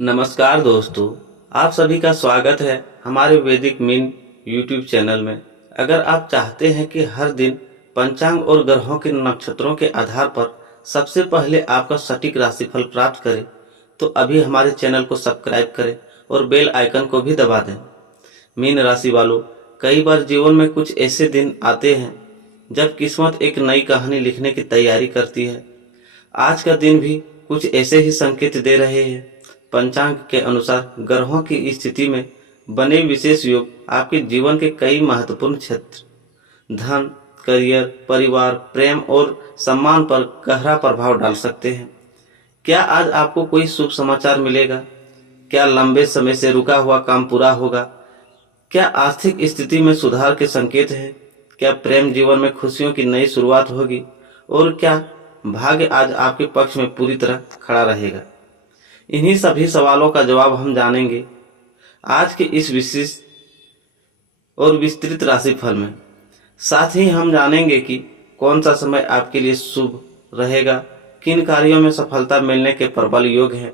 नमस्कार दोस्तों, आप सभी का स्वागत है हमारे वैदिक मीन यूट्यूब चैनल में। अगर आप चाहते हैं कि हर दिन पंचांग और ग्रहों के नक्षत्रों के आधार पर सबसे पहले आपका सटीक राशिफल प्राप्त करें, तो अभी हमारे चैनल को सब्सक्राइब करें और बेल आइकन को भी दबा दें। मीन राशि वालों, कई बार जीवन में कुछ ऐसे दिन आते हैं जब किस्मत एक नई कहानी लिखने की तैयारी करती है। आज का दिन भी कुछ ऐसे ही संकेत दे रहे हैं। पंचांग के अनुसार ग्रहों की स्थिति में बने विशेष योग आपके जीवन के कई महत्वपूर्ण क्षेत्र, धन, करियर, परिवार, प्रेम और सम्मान पर गहरा प्रभाव डाल सकते हैं। क्या आज आपको कोई शुभ समाचार मिलेगा? क्या लंबे समय से रुका हुआ काम पूरा होगा? क्या आर्थिक स्थिति में सुधार के संकेत हैं? क्या प्रेम जीवन में खुशियों की नई शुरुआत होगी? और क्या भाग्य आज आपके पक्ष में पूरी तरह खड़ा रहेगा? इन्हीं सभी सवालों का जवाब हम जानेंगे आज के इस विशेष और विस्तृत राशिफल में। साथ ही हम जानेंगे कि कौन सा समय आपके लिए शुभ रहेगा, किन कार्यों में सफलता मिलने के प्रबल योग हैं,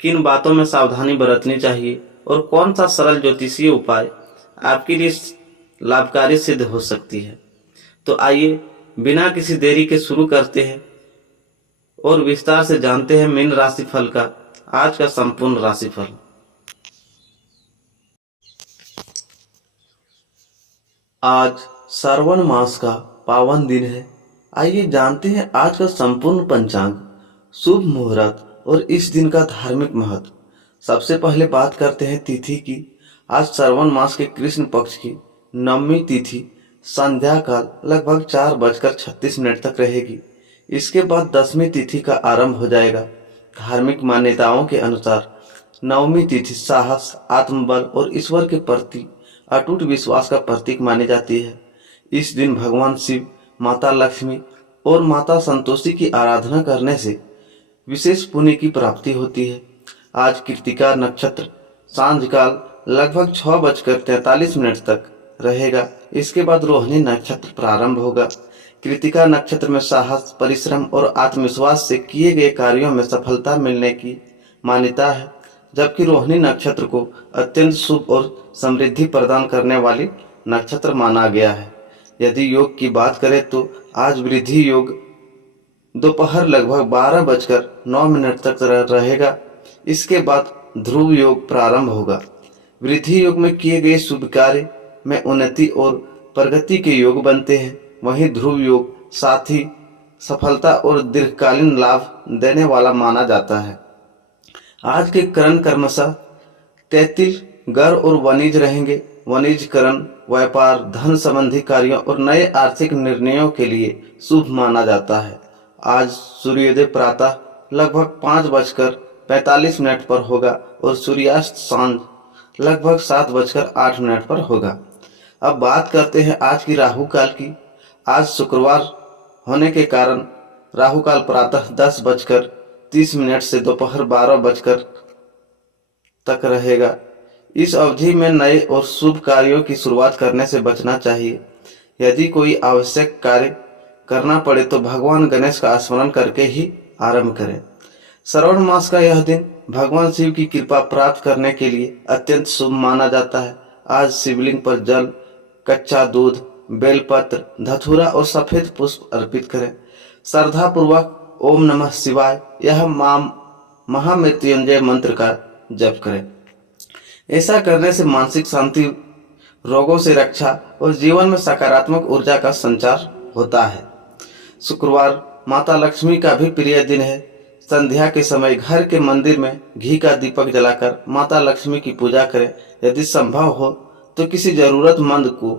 किन बातों में सावधानी बरतनी चाहिए और कौन सा सरल ज्योतिषीय उपाय आपके लिए लाभकारी सिद्ध हो सकती है। तो आइए बिना किसी देरी के शुरू करते हैं और विस्तार से जानते हैं मीन राशिफल का आज का संपूर्ण राशिफल। आज श्रावण मास का पावन दिन है। आइए जानते हैं आज का संपूर्ण पंचांग, शुभ मुहूर्त और इस दिन का धार्मिक महत्व। सबसे पहले बात करते हैं तिथि की। आज श्रावण मास के कृष्ण पक्ष की नवमी तिथि संध्या काल लगभग 4:36 तक रहेगी। इसके बाद दसवीं तिथि का आरंभ हो जाएगा। धार्मिक मान्यताओं के अनुसार नवमी तिथि साहस, आत्मबल और ईश्वर के प्रति अटूट विश्वास का प्रतीक मानी जाती है। इस दिन भगवान शिव, माता लक्ष्मी और माता संतोषी की आराधना करने से विशेष पुण्य की प्राप्ति होती है। आज कृतिका नक्षत्र सांझ काल लगभग 6:43 तक रहेगा। इसके बाद रोहिणी नक्षत्र प्रारंभ होगा। कृतिका नक्षत्र में साहस, परिश्रम और आत्मविश्वास से किए गए कार्यों में सफलता मिलने की मान्यता है, जबकि रोहिणी नक्षत्र को अत्यंत शुभ और समृद्धि प्रदान करने वाली नक्षत्र माना गया है। यदि योग की बात करें तो आज वृद्धि योग दोपहर लगभग 12:09 तक रहेगा। इसके बाद ध्रुव योग प्रारंभ होगा। वृद्धि योग में किए गए शुभ कार्य में उन्नति और प्रगति के योग बनते हैं। वहीं ध्रुव योग साथ ही सफलता और दीर्घकालीन लाभ देने वाला माना जाता है। आज के करण क्रमशः तैतिल, गर और वणिज रहेंगे। वणिज करण व्यापार, धन संबंधी कार्यों और नए आर्थिक निर्णयों के लिए शुभ माना जाता है। आज सूर्योदय प्रातः लगभग 5:45 पर होगा और सूर्यास्त सांझ लगभग 7:08 पर होगा। अब बात करते हैं आज की राहु काल की। आज शुक्रवार होने के कारण राहु काल प्रातः 10:30 से दोपहर 12 तक रहेगा। इस अवधि में नए और शुभ कार्यों की शुरुआत करने से बचना चाहिए। यदि कोई आवश्यक कार्य करना पड़े तो भगवान गणेश का स्मरण करके ही आरंभ करें। श्रावण मास का यह दिन भगवान शिव की कृपा प्राप्त करने के लिए अत्यंत शुभ माना जाता है। आज शिवलिंग पर जल, कच्चा दूध, बेलपत्र, धतूरा और सफेद पुष्प अर्पित करें। श्रद्धा पूर्वक ओम नमः शिवाय यह महामृत्युंजय मंत्र का जप करें। ऐसा करने से मानसिक शांति, रोगों से रक्षा और जीवन में सकारात्मक ऊर्जा का संचार होता है। शुक्रवार माता लक्ष्मी का भी प्रिय दिन है। संध्या के समय घर के मंदिर में घी का दीपक जलाकर माता लक्ष्मी की पूजा करें। यदि संभव हो तो किसी जरूरतमंद को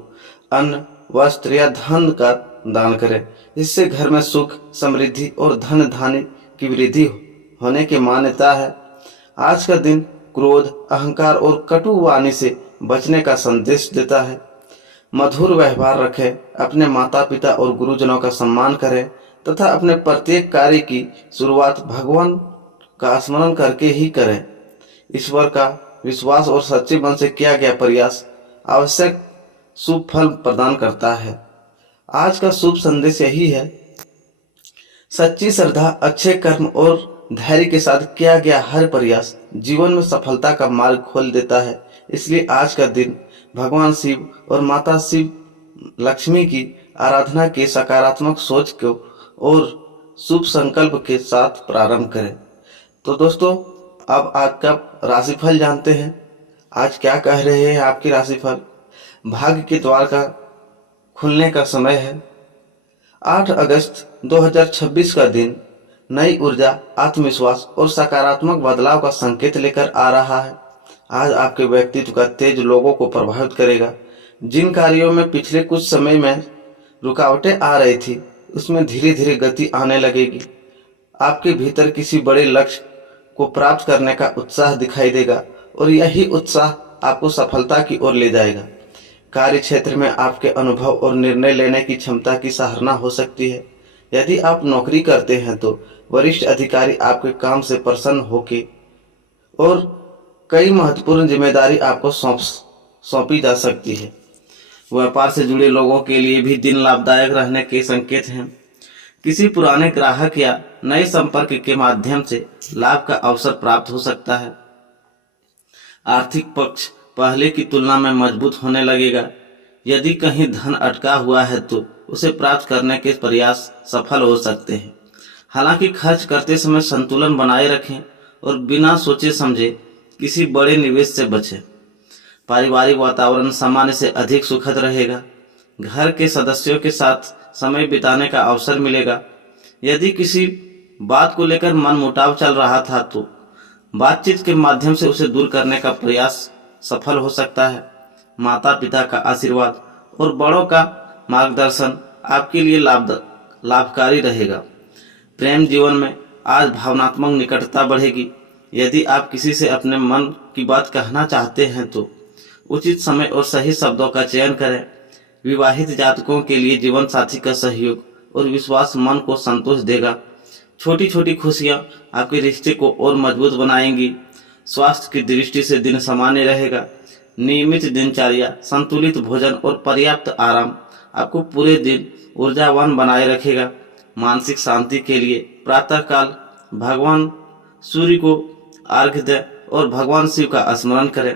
अन्न, वस्त्र या धन का दान करें। इससे घर में सुख, समृद्धि और धन धान्य की वृद्धि होने की मान्यता है। आज का दिन क्रोध, अहंकार और कटु वाणी से बचने का संदेश देता है। मधुर व्यवहार रखें, अपने माता पिता और गुरुजनों का सम्मान करें तथा अपने प्रत्येक कार्य की शुरुआत भगवान का स्मरण करके ही करें। ईश्वर का विश्वास और सच्चे मन से किया गया प्रयास आवश्यक शुभ फल प्रदान करता है। आज का शुभ संदेश यही है, सच्ची श्रद्धा, अच्छे कर्म और धैर्य के साथ किया गया हर प्रयास जीवन में सफलता का मार्ग खोल देता है। इसलिए आज का दिन भगवान शिव और माता शिव लक्ष्मी की आराधना के सकारात्मक सोच को और शुभ संकल्प के साथ प्रारंभ करें। तो दोस्तों, अब आज का राशिफल जानते हैं। आज क्या कह रहे हैं आपके राशिफल। भाग्य के द्वार का खुलने का समय है। 8 अगस्त 2026 का दिन नई ऊर्जा, आत्मविश्वास और सकारात्मक बदलाव का संकेत लेकर आ रहा है। आज आपके व्यक्तित्व का तेज लोगों को प्रभावित करेगा। जिन कार्यों में पिछले कुछ समय में रुकावटें आ रही थी, उसमें धीरे धीरे गति आने लगेगी। आपके भीतर किसी बड़े लक्ष्य को प्राप्त करने का उत्साह दिखाई देगा और यही उत्साह आपको सफलता की ओर ले जाएगा। कार्य क्षेत्र में आपके अनुभव और निर्णय लेने की क्षमता की सराहना हो सकती है। यदि आप नौकरी करते हैं तो वरिष्ठ अधिकारी आपके काम से प्रसन्न होके और कई महत्वपूर्ण जिम्मेदारी आपको सौंपी जा सकती है। व्यापार से जुड़े लोगों के लिए भी दिन लाभदायक रहने के संकेत हैं। किसी पुराने ग्राहक या नए संपर्क के माध्यम से लाभ का अवसर प्राप्त हो सकता है। आर्थिक पक्ष पहले की तुलना में मजबूत होने लगेगा। यदि कहीं धन अटका हुआ है तो उसे प्राप्त करने के प्रयास सफल हो सकते हैं। हालांकि खर्च करते समय संतुलन बनाए रखें और बिना सोचे समझे किसी बड़े निवेश से बचें। पारिवारिक वातावरण सामान्य से अधिक सुखद रहेगा। घर के सदस्यों के साथ समय बिताने का अवसर मिलेगा। यदि किसी बात को लेकर मनमुटाव चल रहा था तो बातचीत के माध्यम से उसे दूर करने का प्रयास सफल हो सकता है। माता पिता का आशीर्वाद और बड़ों का मार्गदर्शन आपके लिए लाभकारी रहेगा। प्रेम जीवन में आज भावनात्मक निकटता बढ़ेगी। यदि आप किसी से अपने मन की बात कहना चाहते हैं तो उचित समय और सही शब्दों का चयन करें। विवाहित जातकों के लिए जीवन साथी का सहयोग और विश्वास मन को संतोष देगा। छोटी छोटी खुशियां आपके रिश्ते को और मजबूत बनाएंगी। स्वास्थ्य की दृष्टि से दिन सामान्य रहेगा। नियमित दिनचर्या, संतुलित भोजन और पर्याप्त आराम आपको पूरे दिन ऊर्जावान बनाए रखेगा। मानसिक शांति के लिए प्रातःकाल भगवान सूर्य को अर्घ्य दें और भगवान शिव का स्मरण करें।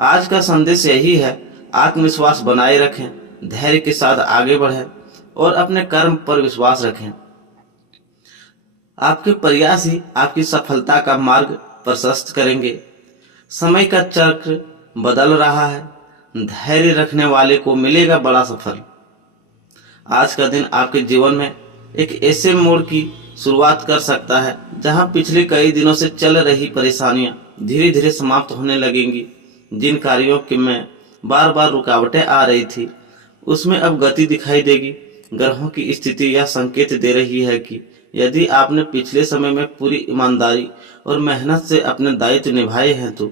आज का संदेश यही है, आत्मविश्वास बनाए रखें, धैर्य के साथ आगे बढ़ें और अपने कर्म पर विश्वास रखें। आपके प्रयास ही आपकी सफलता का मार्ग प्रशस्त करेंगे। समय का चक्र बदल रहा है। धैर्य रखने वाले को मिलेगा बड़ा सफल। आज का दिन आपके जीवन में एक ऐसे मोड़ की शुरुआत कर सकता है जहां पिछले कई दिनों से चल रही परेशानियां धीरे धीरे समाप्त होने लगेंगी। जिन कार्यों के में बार बार रुकावटें आ रही थी उसमें अब गति दिखाई देगी। ग्रहों की स्थिति यह संकेत दे रही है कि यदि आपने पिछले समय में पूरी ईमानदारी और मेहनत से अपने दायित्व निभाए हैं तो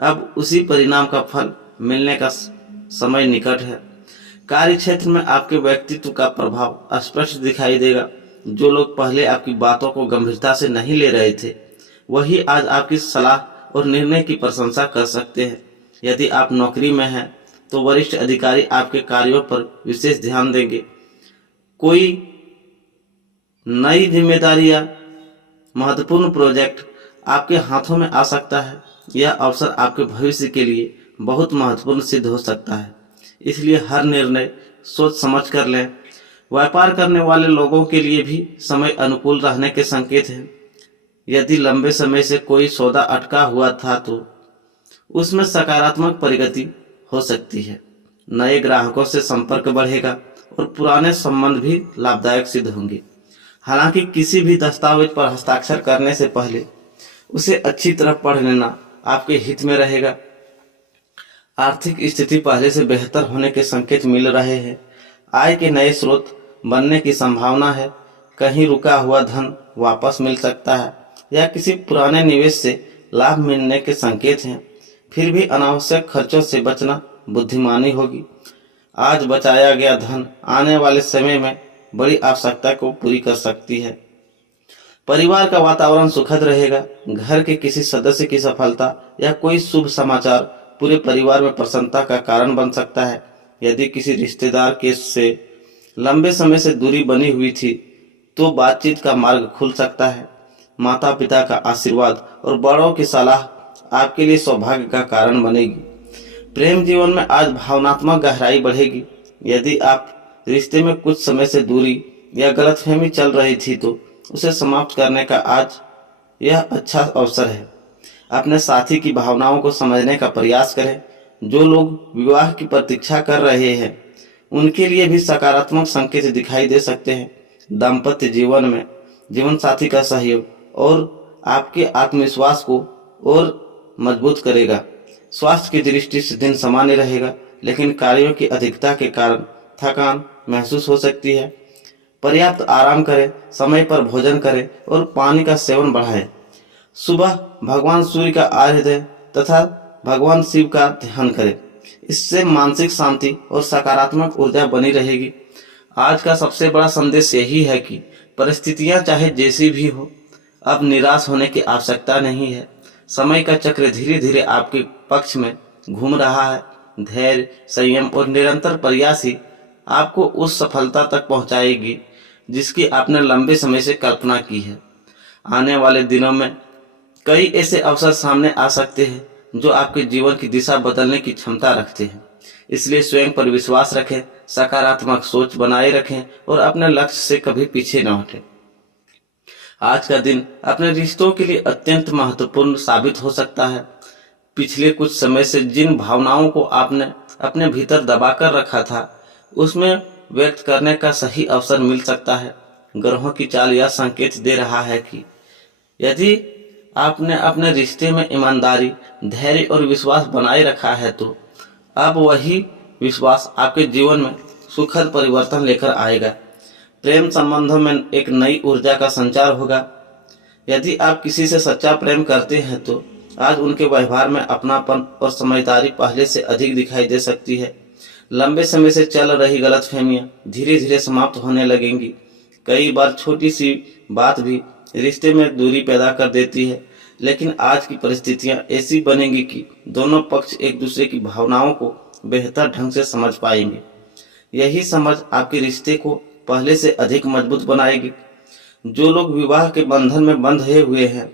अब उसी परिणाम का फल मिलने का समय निकट है। कार्य क्षेत्र में आपके व्यक्तित्व का प्रभाव स्पष्ट दिखाई देगा। जो लोग पहले आपकी बातों को गंभीरता से नहीं ले रहे थे वही आज आपकी सलाह और निर्णय की प्रशंसा कर सकते हैं। यदि आप नौकरी में हैं तो वरिष्ठ अधिकारी आपके कार्यों पर विशेष ध्यान देंगे। कोई नई जिम्मेदारी या महत्वपूर्ण प्रोजेक्ट आपके हाथों में आ सकता है। यह अवसर आपके भविष्य के लिए बहुत महत्वपूर्ण सिद्ध हो सकता है, इसलिए हर निर्णय सोच समझ कर लें। व्यापार करने वाले लोगों के लिए भी समय अनुकूल रहने के संकेत हैं। यदि लंबे समय से कोई सौदा अटका हुआ था तो उसमें सकारात्मक प्रगति हो सकती है। नए ग्राहकों से संपर्क बढ़ेगा और पुराने संबंध भी लाभदायक सिद्ध होंगे। हालांकि किसी भी दस्तावेज पर हस्ताक्षर करने से पहले उसे अच्छी तरह पढ़ लेना आपके हित में रहेगा। आर्थिक स्थिति पहले से बेहतर होने के संकेत मिल रहे हैं। आय के नए स्रोत बनने की संभावना है। कहीं रुका हुआ धन वापस मिल सकता है या किसी पुराने निवेश से लाभ मिलने के संकेत हैं। फिर भी अनावश्यक खर्चों से बचना बुद्धिमानी होगी। आज बचाया गया धन आने वाले समय में बड़ी आवश्यकता को पूरी कर सकती है। परिवार का वातावरण सुखद रहेगा। घर के किसी सदस्य की सफलता या कोई शुभ समाचार पूरे परिवार में प्रसन्नता का कारण बन सकता है। यदि किसी रिश्तेदार के से लंबे समय से दूरी बनी हुई थी तो बातचीत का मार्ग खुल सकता है। माता पिता का आशीर्वाद और बड़ों की सलाह आपके लिए सौभाग्य का कारण बनेगी। प्रेम जीवन में आज भावनात्मक गहराई बढ़ेगी। यदि आप रिश्ते में कुछ समय से दूरी या गलतफहमी चल रही थी तो उसे समाप्त करने का आज यह अच्छा अवसर है। अपने साथी की भावनाओं को समझने का प्रयास करें। जो लोग विवाह की प्रतीक्षा कर रहे हैं उनके लिए भी सकारात्मक संकेत दिखाई दे सकते हैं। दाम्पत्य जीवन में जीवन साथी का सहयोग और आपके आत्मविश्वास को और मजबूत करेगा। स्वास्थ्य की दृष्टि से दिन सामान्य रहेगा, लेकिन कार्यों की अधिकता के कारण थकान महसूस हो सकती है। पर्याप्त आराम करें, समय पर भोजन करें और पानी का सेवन बढ़ाएं। सुबह भगवान सूर्य का आराधना दें तथा भगवान शिव का ध्यान करें। इससे मानसिक शांति और सकारात्मक ऊर्जा बनी रहेगी। आज का सबसे बड़ा संदेश यही है कि परिस्थितियां चाहे जैसी भी हो, अब निराश होने की आवश्यकता नहीं है। समय का चक्र धीरे धीरे आपके पक्ष में घूम रहा है। धैर्य, संयम और निरंतर प्रयास ही आपको उस सफलता तक पहुंचाएगी जिसकी आपने लंबे समय से कल्पना की है। आने वाले दिनों में कई ऐसे अवसर सामने आ सकते हैं जो आपके जीवन की दिशा बदलने की क्षमता रखते हैं। इसलिए स्वयं पर विश्वास रखें, सकारात्मक सोच बनाए रखें और अपने लक्ष्य से कभी पीछे न हटें। आज का दिन अपने रिश्तों के लिए अत्यंत महत्वपूर्ण साबित हो सकता है। पिछले कुछ समय से जिन भावनाओं को आपने अपने भीतर दबाकर रखा था उसमें व्यक्त करने का सही अवसर मिल सकता है। ग्रहों की चाल यह संकेत दे रहा है कि यदि आपने अपने रिश्ते में ईमानदारी, धैर्य और विश्वास बनाए रखा है तो अब वही विश्वास आपके जीवन में सुखद परिवर्तन लेकर आएगा। प्रेम संबंधों में एक नई ऊर्जा का संचार होगा। यदि आप किसी से सच्चा प्रेम करते हैं तो आज उनके व्यवहार में अपनापन और समझदारी पहले से अधिक दिखाई दे सकती है। लंबे समय से चल रही गलतफहमियां धीरे धीरे समाप्त होने लगेंगी। कई बार छोटी सी बात भी रिश्ते में दूरी पैदा कर देती है, लेकिन आज की परिस्थितियां ऐसी बनेंगी कि दोनों पक्ष एक दूसरे की भावनाओं को बेहतर ढंग से समझ पाएंगे। यही समझ आपके रिश्ते को पहले से अधिक मजबूत बनाएगी। जो लोग विवाह के बंधन में बंधे हुए हैं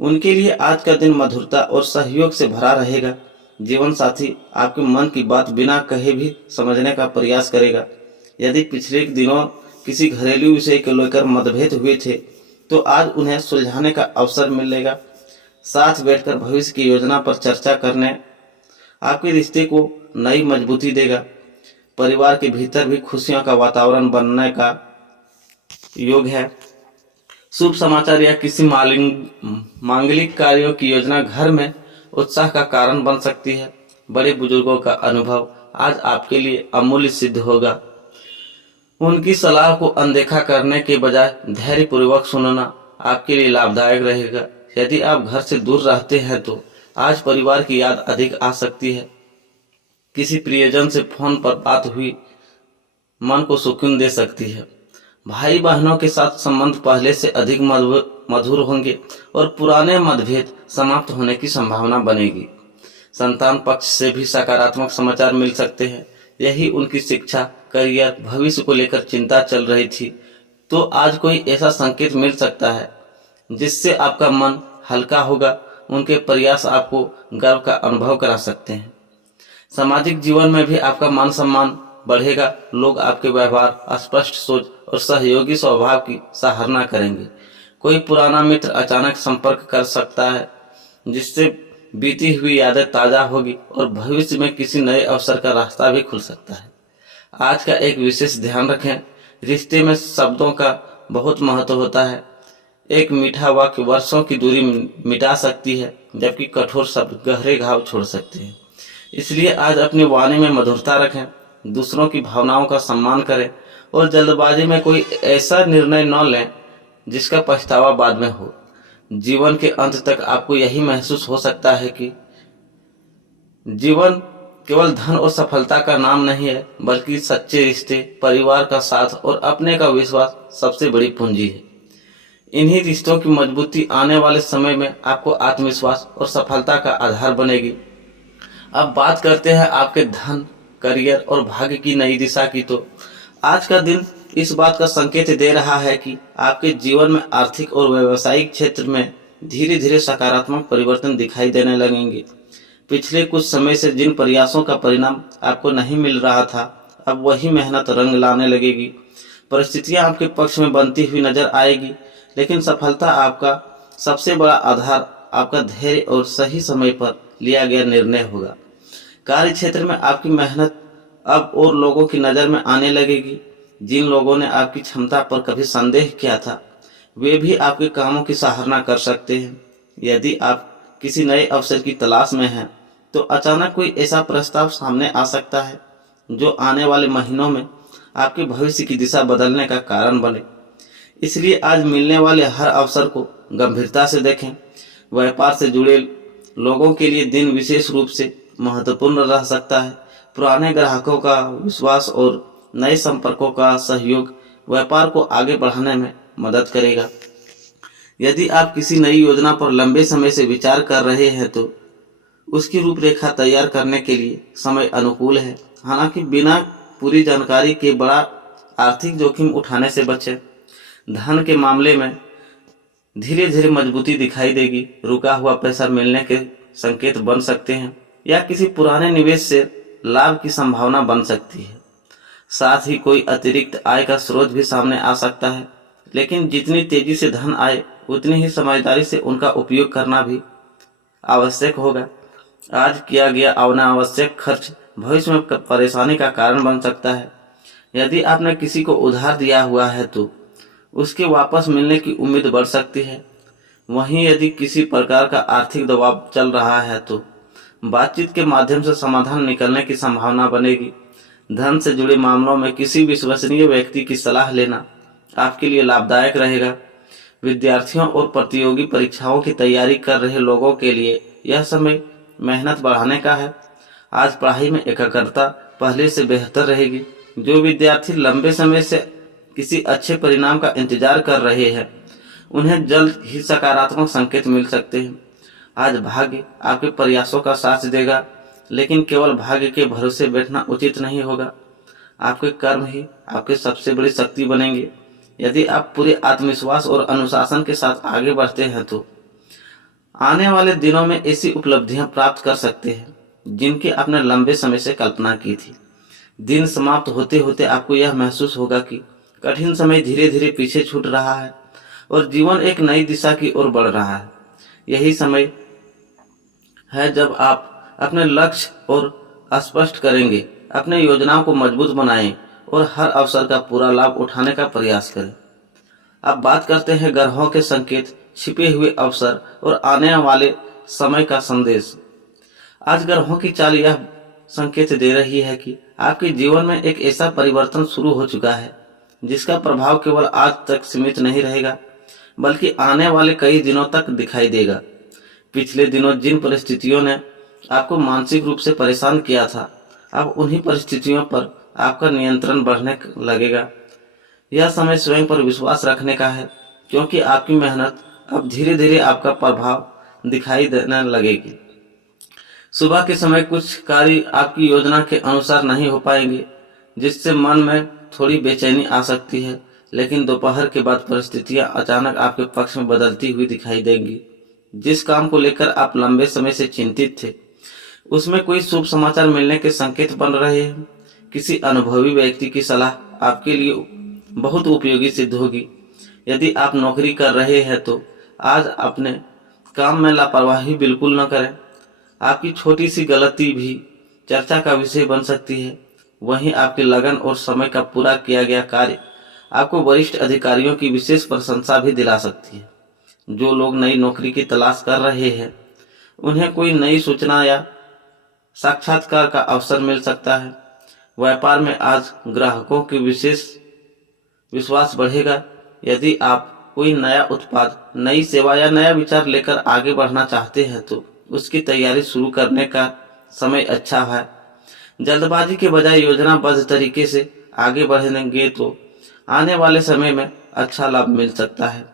उनके लिए आज का दिन मधुरता और सहयोग से भरा रहेगा। जीवन साथी आपके मन की बात बिना कहे भी समझने का प्रयास करेगा। यदि पिछले दिनों किसी घरेलू विषय को लेकर मतभेद हुए थे तो आज उन्हें सुलझाने का अवसर मिलेगा। साथ बैठकर भविष्य की योजना पर चर्चा करने आपके रिश्ते को नई मजबूती देगा। परिवार के भीतर भी खुशियों का वातावरण बनने का योग है। शुभ समाचार या किसी मांगलिक कार्यों की योजना घर में उत्साह का कारण बन सकती है। बड़े बुजुर्गों का अनुभव आज आपके लिए अमूल्य सिद्ध होगा। उनकी सलाह को अनदेखा करने के बजाय धैर्यपूर्वक सुनना आपके लिए लाभदायक रहेगा। यदि आप घर से दूर रहते हैं तो आज परिवार की याद अधिक आ सकती है। किसी प्रियजन से फोन पर बात हुई मन को सुकून दे सकती है। भाई बहनों के साथ संबंध पहले से अधिक मधुर होंगे और पुराने मतभेद समाप्त होने की संभावना बनेगी। संतान पक्ष से भी सकारात्मक समाचार मिल सकते हैं। यही उनकी शिक्षा, करियर, भविष्य को लेकर चिंता चल रही थी तो आज कोई ऐसा संकेत मिल सकता है जिससे आपका मन हल्का होगा। उनके प्रयास आपको गर्व का अनुभव करा सकते हैं। सामाजिक जीवन में भी आपका मान सम्मान बढ़ेगा। लोग आपके व्यवहार, स्पष्ट सोच और सहयोगी स्वभाव की सराहना करेंगे। कोई पुराना मित्र अचानक संपर्क कर सकता है जिससे बीती हुई यादें ताजा होगी और भविष्य में किसी नए अवसर का रास्ता भी खुल सकता है। आज का एक विशेष ध्यान रखें, रिश्ते में शब्दों का बहुत महत्व होता है। एक मीठा वाक्य वर्षों की दूरी मिटा सकती है, जबकि कठोर शब्द गहरे घाव छोड़ सकते हैं। इसलिए आज अपनी वाणी में मधुरता रखें, दूसरों की भावनाओं का सम्मान करें और जल्दबाजी में कोई ऐसा निर्णय न लें जिसका पछतावा बाद में हो। जीवन के अंत तक आपको यही महसूस हो सकता है कि जीवन केवल धन और सफलता का नाम नहीं है, बल्कि सच्चे रिश्ते, परिवार का साथ और अपने का विश्वास सबसे बड़ी पूंजी है। इन्हीं रिश्तों की मजबूती आने वाले समय में आपको आत्मविश्वास और सफलता का आधार बनेगी। अब बात करते हैं आपके धन, करियर और भाग्य की नई दिशा की। तो आज का दिन इस बात का संकेत दे रहा है कि आपके जीवन में आर्थिक और व्यावसायिक क्षेत्र में धीरे धीरे सकारात्मक परिवर्तन दिखाई देने लगेंगे। पिछले कुछ समय से जिन प्रयासों का परिणाम आपको नहीं मिल रहा था, अब वही मेहनत रंग लाने लगेगी। परिस्थितियां आपके पक्ष में बनती हुई नजर आएगी, लेकिन सफलता आपका सबसे बड़ा आधार आपका धैर्य और सही समय पर लिया गया निर्णय होगा। कार्य क्षेत्र में आपकी मेहनत अब और लोगों की नज़र में आने लगेगी। जिन लोगों ने आपकी क्षमता पर कभी संदेह किया था, वे भी आपके कामों की सराहना कर सकते हैं। यदि आप किसी नए अवसर की तलाश में हैं, तो अचानक कोई ऐसा प्रस्ताव सामने आ सकता है जो आने वाले महीनों में आपके भविष्य की दिशा बदलने का कारण बने। इसलिए आज मिलने वाले हर अवसर को गंभीरता से देखें। व्यापार से जुड़े लोगों के लिए दिन विशेष रूप से महत्वपूर्ण रह सकता है। पुराने ग्राहकों का विश्वास और नए संपर्कों का सहयोग व्यापार को आगे बढ़ाने में मदद करेगा। यदि आप किसी नई योजना पर लंबे समय से विचार कर रहे हैं, तो उसकी रूपरेखा तैयार करने के लिए समय अनुकूल है। हालांकि बिना पूरी जानकारी के बड़ा आर्थिक जोखिम उठाने से बचें। धन के मामले में धीरे धीरे मजबूती दिखाई देगी। रुका हुआ पैसा मिलने के संकेत बन सकते हैं या किसी पुराने निवेश से लाभ की संभावना बन सकती है। साथ ही कोई अतिरिक्त आय का स्रोत भी सामने आ सकता है, लेकिन जितनी तेजी से धन आए, उतनी ही समझदारी से उनका उपयोग करना भी आवश्यक होगा। आज किया गया अनावश्यक खर्च भविष्य में परेशानी का कारण बन सकता है। यदि आपने किसी को उधार दिया हुआ है, तो उसके वापस मिलने की उम्मीद बढ़ सकती है। वहीं यदि किसी प्रकार का आर्थिक दबाव चल रहा है, तो बातचीत के माध्यम से समाधान निकलने की संभावना बनेगी। धन से जुड़े मामलों में किसी विश्वसनीय व्यक्ति की सलाह लेना आपके लिए लाभदायक रहेगा। विद्यार्थियों और प्रतियोगी परीक्षाओं की तैयारी कर रहे लोगों के लिए यह समय मेहनत बढ़ाने का है। आज पढ़ाई में एकाग्रता पहले से बेहतर रहेगी। जो विद्यार्थी लंबे समय से किसी अच्छे परिणाम का इंतजार कर रहे हैं, उन्हें जल्द ही सकारात्मक संकेत मिल सकते हैं। आज भाग्य आपके प्रयासों का साथ देगा, लेकिन केवल भाग्य के भरोसे बैठना उचित नहीं होगा। आपके कर्म ही आपके सबसे बड़ी शक्ति बनेंगे। यदि आप पूरे आत्मविश्वास और अनुशासन के साथ आगे बढ़ते हैं, तो आने वाले दिनों में ऐसी उपलब्धियां प्राप्त कर सकते हैं जिनकी आपने लंबे समय से कल्पना की थी। दिन समाप्त होते होते आपको यह महसूस होगा कि कठिन समय धीरे धीरे पीछे छूट रहा है और जीवन एक नई दिशा की ओर बढ़ रहा है। यही समय है जब आप अपने लक्ष्य और स्पष्ट करेंगे, अपने योजनाओं को मजबूत बनाएं और हर अवसर का पूरा लाभ उठाने का प्रयास करें। अब बात करते हैं ग्रहों के संकेत, छिपे हुए अवसर और आने वाले समय का संदेश। आज ग्रहों की चाल यह संकेत दे रही है कि आपके जीवन में एक ऐसा परिवर्तन शुरू हो चुका है जिसका प्रभाव केवल आज तक सीमित नहीं रहेगा, बल्कि आने वाले कई दिनों तक दिखाई देगा। पिछले दिनों जिन परिस्थितियों ने आपको मानसिक रूप से परेशान किया था, अब उन्हीं परिस्थितियों पर आपका नियंत्रण बढ़ने लगेगा। यह समय स्वयं पर विश्वास रखने का है, क्योंकि आपकी मेहनत अब धीरे धीरे आपका प्रभाव दिखाई देने लगेगी। सुबह के समय कुछ कार्य आपकी योजना के अनुसार नहीं हो पाएंगे, जिससे मन में थोड़ी बेचैनी आ सकती है, लेकिन दोपहर के बाद परिस्थितियां अचानक आपके पक्ष में बदलती हुई दिखाई देंगी। जिस काम को लेकर आप लंबे समय से चिंतित थे, उसमें कोई शुभ समाचार मिलने के संकेत बन रहे हैं। किसी अनुभवी व्यक्ति की सलाह आपके लिए बहुत उपयोगी सिद्ध होगी। यदि आप नौकरी कर रहे हैं, तो आज अपने काम में लापरवाही बिल्कुल न करें। आपकी छोटी सी गलती भी चर्चा का विषय बन सकती है। वहीं आपकी लगन और समय का पूरा किया गया कार्य आपको वरिष्ठ अधिकारियों की विशेष प्रशंसा भी दिला सकती है। जो लोग नई नौकरी की तलाश कर रहे हैं, उन्हें कोई नई सूचना या साक्षात्कार का अवसर मिल सकता है। व्यापार में आज ग्राहकों की विशेष विश्वास बढ़ेगा। यदि आप कोई नया उत्पाद, नई सेवा या नया विचार लेकर आगे बढ़ना चाहते हैं, तो उसकी तैयारी शुरू करने का समय अच्छा है। जल्दबाजी के बजाय योजनाबद्ध तरीके से आगे बढ़ेंगे तो आने वाले समय में अच्छा लाभ मिल सकता है।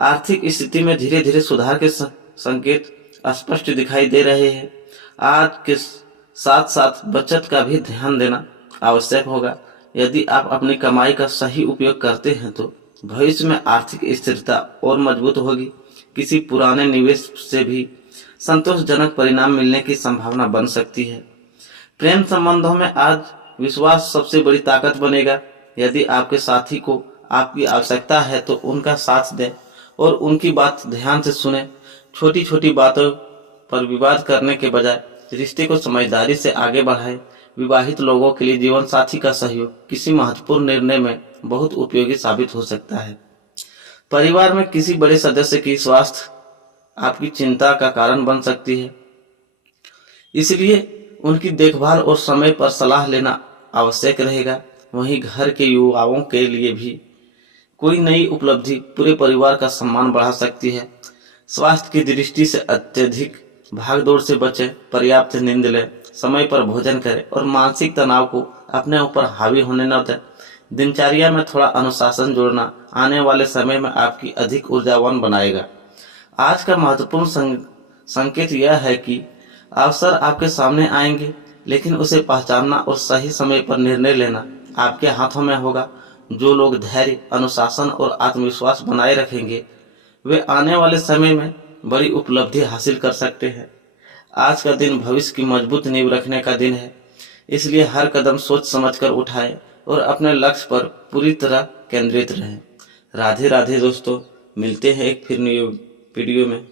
आर्थिक स्थिति में धीरे धीरे सुधार के संकेत स्पष्ट दिखाई दे रहे हैं। आज के साथ साथ बचत का भी ध्यान देना आवश्यक होगा, यदि आप अपनी कमाई का सही उपयोग करते हैं तो भविष्य में आर्थिक स्थिरता और मजबूत होगी। किसी पुराने निवेश से भी संतोषजनक परिणाम मिलने की संभावना बन सकती है। प्रेम संबंधों में आज विश्वास सबसे बड़ी ताकत बनेगा। यदि आपके साथी को आपकी आवश्यकता है तो उनका साथ दें और उनकी बात ध्यान से सुनें। छोटी छोटी बातों पर विवाद करने के बजाय रिश्ते को समझदारी से आगे बढ़ाएं। विवाहित लोगों के लिए जीवन साथी का सहयोग किसी महत्वपूर्ण निर्णय में बहुत उपयोगी साबित हो सकता है। परिवार में किसी बड़े सदस्य की स्वास्थ्य आपकी चिंता का कारण बन सकती है, इसलिए उनकी देखभाल और समय पर सलाह लेना आवश्यक रहेगा। वहीं घर के युवाओं के लिए भी कोई नई उपलब्धि पूरे परिवार का सम्मान बढ़ा सकती है। स्वास्थ्य की दृष्टि से अत्यधिक भागदौड़ से बचें, पर्याप्त नींद लें, समय पर भोजन करें और मानसिक तनाव को अपने ऊपर हावी होने न दें। दिनचर्या में थोड़ा अनुशासन जोड़ना आने वाले समय में आपकी अधिक ऊर्जावान बनाएगा। आज का महत्वपूर्ण संकेत यह है कि अवसर आपके सामने आएंगे, लेकिन उसे पहचानना और सही समय पर निर्णय लेना आपके हाथों में होगा। जो लोग धैर्य, अनुशासन और आत्मविश्वास बनाए रखेंगे वे आने वाले समय में बड़ी उपलब्धि हासिल कर सकते हैं। आज का दिन भविष्य की मजबूत नींव रखने का दिन है, इसलिए हर कदम सोच समझकर उठाएं और अपने लक्ष्य पर पूरी तरह केंद्रित रहें। राधे राधे दोस्तों, मिलते हैं एक फिर न्यू वीडियो में।